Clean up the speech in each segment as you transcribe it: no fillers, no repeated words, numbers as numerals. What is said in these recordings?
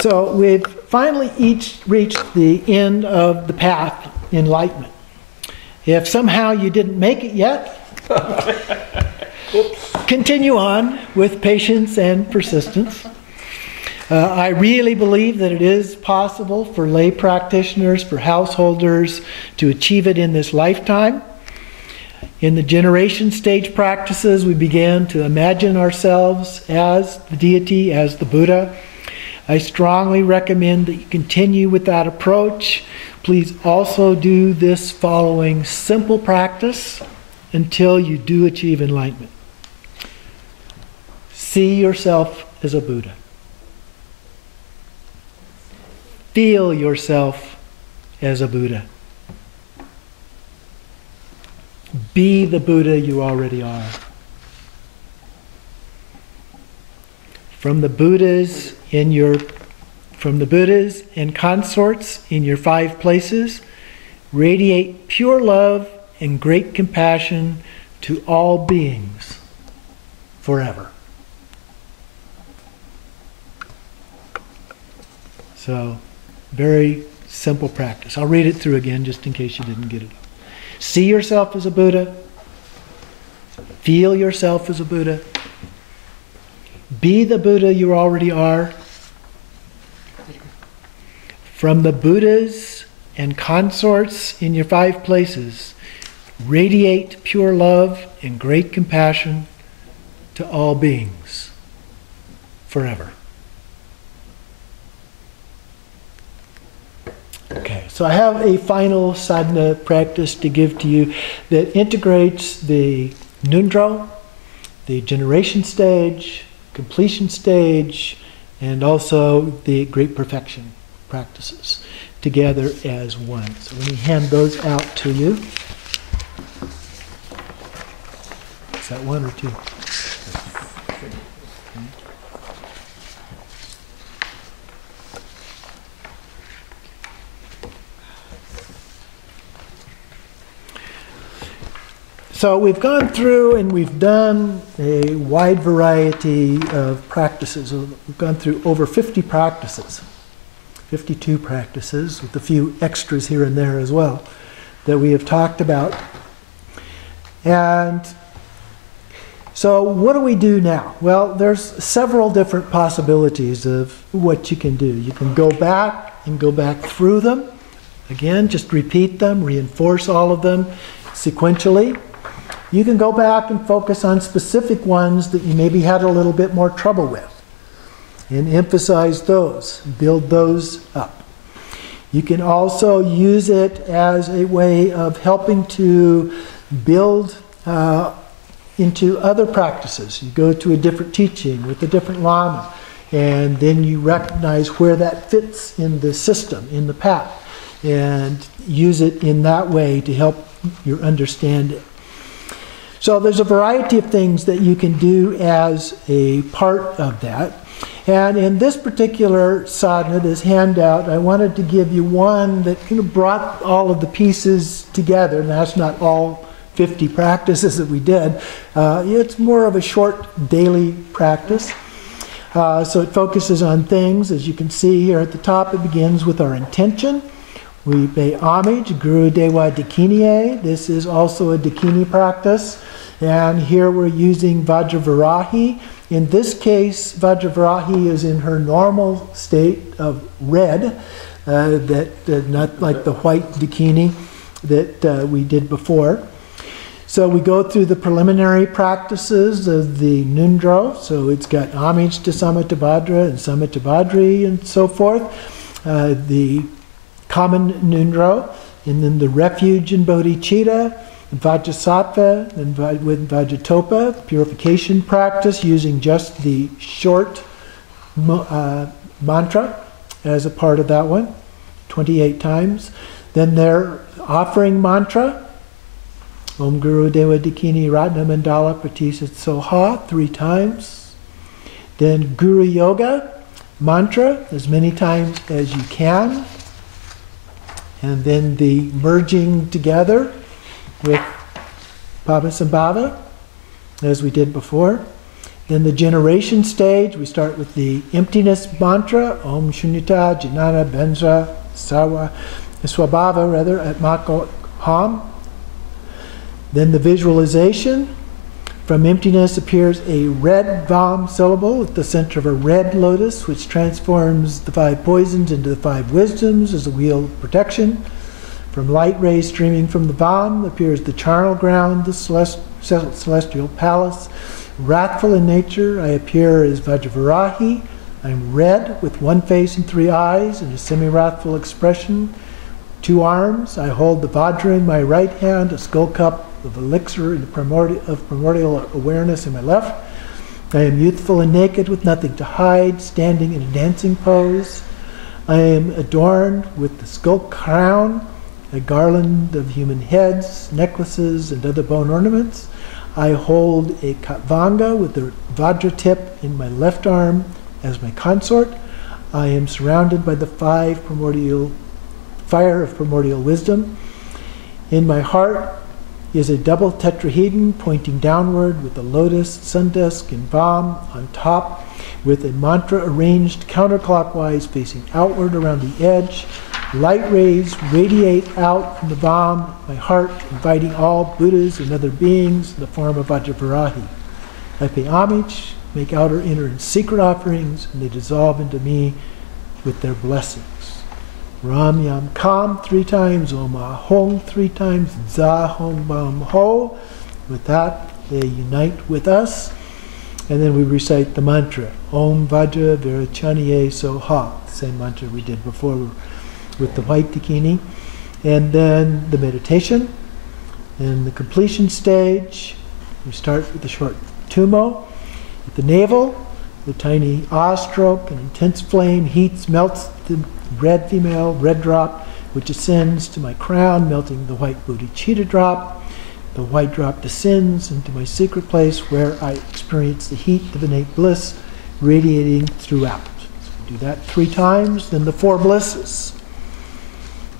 So we've finally each reached the end of the path, enlightenment. If somehow you didn't make it yet, continue on with patience and persistence. I really believe that it is possible for lay practitioners, for householders, to achieve it in this lifetime. In the generation stage practices, we began to imagine ourselves as the deity, as the Buddha. I strongly recommend that you continue with that approach. Please also do this following simple practice until you do achieve enlightenment. See yourself as a Buddha. Feel yourself as a Buddha. Be the Buddha you already are. From the Buddhas and consorts in your 5 places, radiate pure love and great compassion to all beings forever. So, very simple practice. I'll read it through again just in case you didn't get it. See yourself as a Buddha. Feel yourself as a Buddha. Be the Buddha you already are. From the Buddhas and consorts in your 5 places, radiate pure love and great compassion to all beings forever. Okay, so I have a final sadhana practice to give to you that integrates the ngondro, the generation stage, completion stage, and also the great perfection practices together as one. So let me hand those out to you. Is that 1 or 2? So we've gone through and we've done a wide variety of practices. We've gone through over 50 practices, 52 practices, with a few extras here and there as well that we have talked about. And so what do we do now? Well, there's several different possibilities of what you can do. You can go back and go back through them. Again, just repeat them, reinforce all of them sequentially. You can go back and focus on specific ones that you maybe had a little bit more trouble with and emphasize those, build those up. You can also use it as a way of helping to build into other practices. You go to a different teaching with a different lama, and then you recognize where that fits in the system, in the path, and use it in that way to help your understanding. So there's a variety of things that you can do as a part of that. And in this particular sadhana, this handout, I wanted to give you one that kind of brought all of the pieces together. And that's not all 50 practices that we did. It's more of a short daily practice. So it focuses on things. As you can see here at the top, it begins with our intention. We pay homage, Guru Dewa Dakiniye. This is also a Dakini practice. And here we're using Vajravarahi. In this case, Vajravarahi is in her normal state of red, not like the white Dakini that we did before. So we go through the preliminary practices of the ngondro. So it's got homage to Samattabhadra and Samattabhadri and so forth. The common ngondro, and then the refuge in bodhicitta, Vajrasattva, and with Vajratopa, purification practice using just the short mantra as a part of that one, 28 times. Then their offering mantra, Om Guru Dewa Dakini Ratna Mandala Pratisat Soha, 3 times. Then Guru Yoga mantra, as many times as you can. And then the merging together with Bhava Sambhava, as we did before. Then the generation stage, we start with the emptiness mantra, Om Shunyata Jnana Benja Swabhava at Mako Ham. Then the visualization. From emptiness appears a red Vam syllable at the center of a red lotus, which transforms the 5 poisons into the 5 wisdoms as a wheel of protection. From light rays streaming from the Vam appears the charnel ground, the celestial palace. Wrathful in nature, I appear as Vajravarahi. I'm red with 1 face and 3 eyes and a semi-wrathful expression. 2 arms. I hold the Vajra in my right hand, a skull cup of elixir of primordial awareness in my left. I am youthful and naked with nothing to hide, standing in a dancing pose. I am adorned with the skull crown, a garland of human heads, necklaces, and other bone ornaments. I hold a katvanga with the Vajra tip in my left arm as my consort. I am surrounded by the 5 fire of primordial wisdom. In my heart is a double tetrahedron pointing downward with a lotus, sun disk, and Vam on top, with a mantra arranged counterclockwise facing outward around the edge. Light rays radiate out from the Vam, my heart, inviting all Buddhas and other beings in the form of Vajravarahi. I pay homage, make outer, inner, and secret offerings, and they dissolve into me with their blessings. Ram Yam Kam 3 times, Om Ah Hong 3 times, Za Hong Bam Ho. With that, they unite with us, and then we recite the mantra, Om Vajra Virachaniye Soha, the same mantra we did before with the white bikini. And then the meditation. In the completion stage, we start with the short tumo. At the navel, the tiny ah stroke, an intense flame heats, melts the red female, red drop, which ascends to my crown, melting the white bodhicitta drop. The white drop descends into my secret place where I experience the heat of innate bliss radiating throughout. So we do that 3 times. Then the 4 blisses.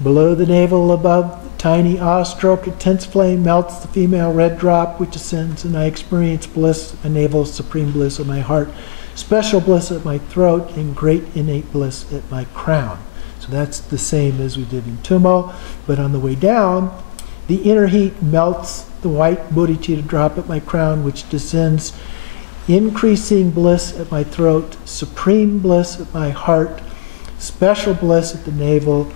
Below the navel, above the tiny ah stroke, intense flame melts the female red drop, which ascends, and I experience bliss, a navel, supreme bliss of my heart, special bliss at my throat, and great innate bliss at my crown. So that's the same as we did in Tumo, but on the way down, the inner heat melts the white bodhicitta drop at my crown, which descends, increasing bliss at my throat, supreme bliss at my heart, special bliss at the navel,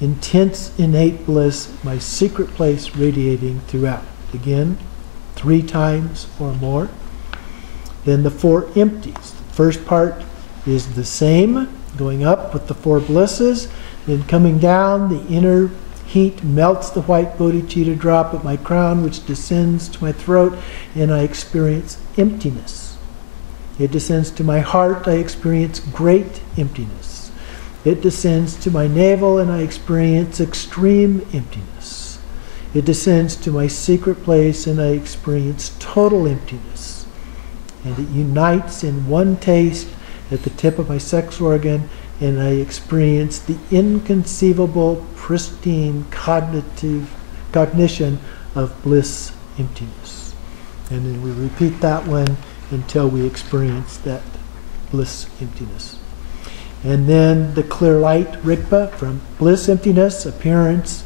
intense innate bliss, my secret place radiating throughout. Again, 3 times or more. Then the 4 empties. The first part is the same, going up with the 4 blisses, then coming down, the inner heat melts the white bodhicitta drop at my crown, which descends to my throat, and I experience emptiness. It descends to my heart, I experience great emptiness. It descends to my navel, and I experience extreme emptiness. It descends to my secret place, and I experience total emptiness. And it unites in one taste at the tip of my sex organ, and I experience the inconceivable, pristine cognition of bliss emptiness. And then we repeat that one until we experience that bliss emptiness. And then the clear light rigpa, from bliss emptiness, appearance,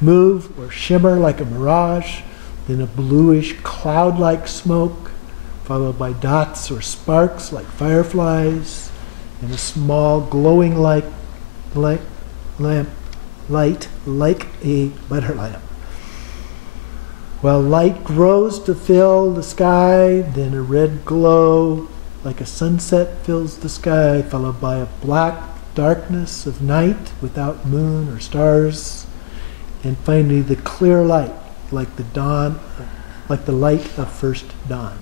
move or shimmer like a mirage, then a bluish cloud-like smoke, followed by dots or sparks like fireflies, and a small glowing light like a butter lamp. While light grows to fill the sky, then a red glow like a sunset fills the sky, followed by a black darkness of night without moon or stars, and finally the clear light like the dawn, like the light of first dawn.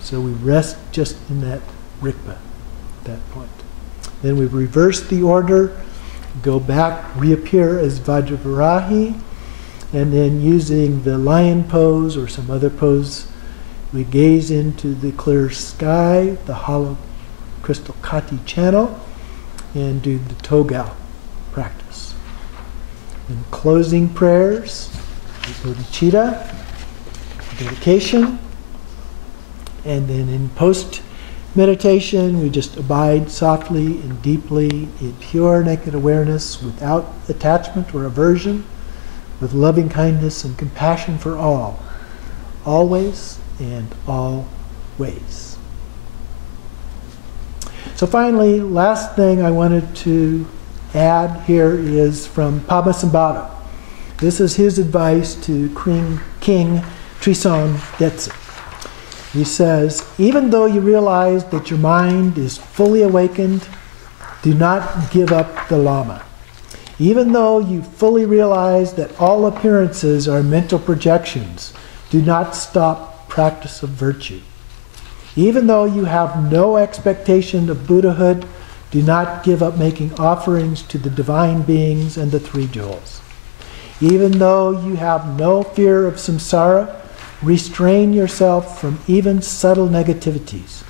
So we rest just in that rikpa at that point. Then we reverse the order, go back, reappear as Vajravarahi, and then using the lion pose or some other pose, we gaze into the clear sky, the hollow crystal kati channel, and do the togal practice. In closing prayers, bodhicitta, dedication, And then in post-meditation, we just abide softly and deeply in pure naked awareness without attachment or aversion, with loving kindness and compassion for all, always and always. So finally, last thing I wanted to add here is from Padmasambhava. This is his advice to King Trisong Detsen. He says, even though you realize that your mind is fully awakened, do not give up the Lama. Even though you fully realize that all appearances are mental projections, do not stop practice of virtue. Even though you have no expectation of Buddhahood, do not give up making offerings to the divine beings and the three jewels. Even though you have no fear of samsara, restrain yourself from even subtle negativities.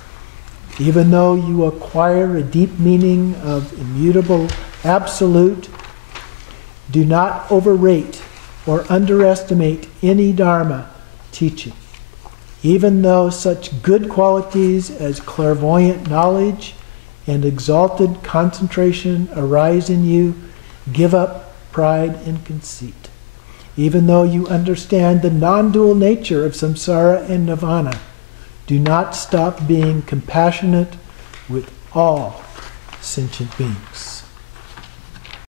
Even though you acquire a deep meaning of immutable absolute, do not overrate or underestimate any Dharma teaching. Even though such good qualities as clairvoyant knowledge and exalted concentration arise in you, give up pride and conceit. Even though you understand the non-dual nature of samsara and nirvana, do not stop being compassionate with all sentient beings.